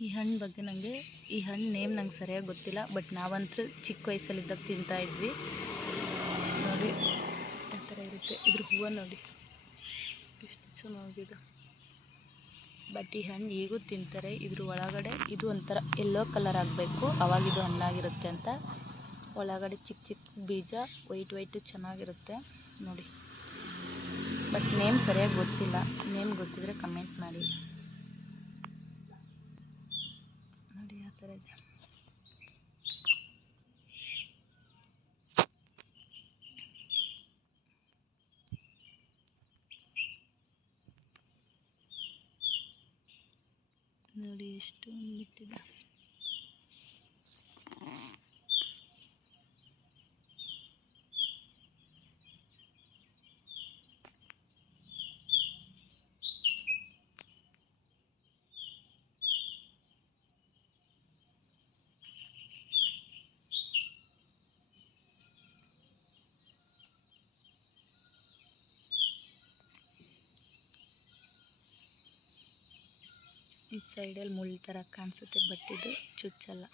ಈ ಹಣ್ಣು ಬಗ್ಗೆ ನನಗೆ ಈ ಹಣ್ಣು ನೇಮ್ ನಂಗೆ ಸರಿಯಾಗಿ ಗೊತ್ತಿಲ್ಲ, ಬಟ್ ನಾವಂತೂ ಚಿಕ್ಕ ವಯಸ್ಸಲ್ಲಿದ್ದಾಗ ತಿಂತಾ ಇದ್ವಿ. ನೋಡಿ ಆ ಥರ ಇರುತ್ತೆ. ಇದ್ರ ಹೂವು ನೋಡಿ ಎಷ್ಟು ಚೆನ್ನಾಗಿದೆ. ಬಟ್ ಈ ಹಣ್ಣು ಈಗೂ ತಿಂತಾರೆ. ಇದ್ರ ಒಳಗಡೆ ಇದು ಒಂಥರ ಯೆಲ್ಲೋ ಕಲರ್ ಆಗಬೇಕು, ಅವಾಗಿದು ಹಣ್ಣಾಗಿರುತ್ತೆ ಅಂತ. ಒಳಗಡೆ ಚಿಕ್ಕ ಚಿಕ್ಕ ಬೀಜ ವೈಟ್ ಚೆನ್ನಾಗಿರುತ್ತೆ ನೋಡಿ. ಬಟ್ ನೇಮ್ ಸರಿಯಾಗಿ ಗೊತ್ತಿಲ್ಲ, ನೇಮ್ ಗೊತ್ತಿದ್ರೆ ಕಮೆಂಟ್ ಮಾಡಿ. ನೋಡಿ ಆ ಥರ ಇದೆ. ನೋಡಿ ಎಷ್ಟು ಬಿಟ್ಟಿದೆ. ಈ ಸೈಡಲ್ಲಿ ಮುಳ್ಳು ಥರ ಕಾಣಿಸುತ್ತೆ, ಬಟ್ ಇದು ಚುಚ್ಚಲ್ಲ.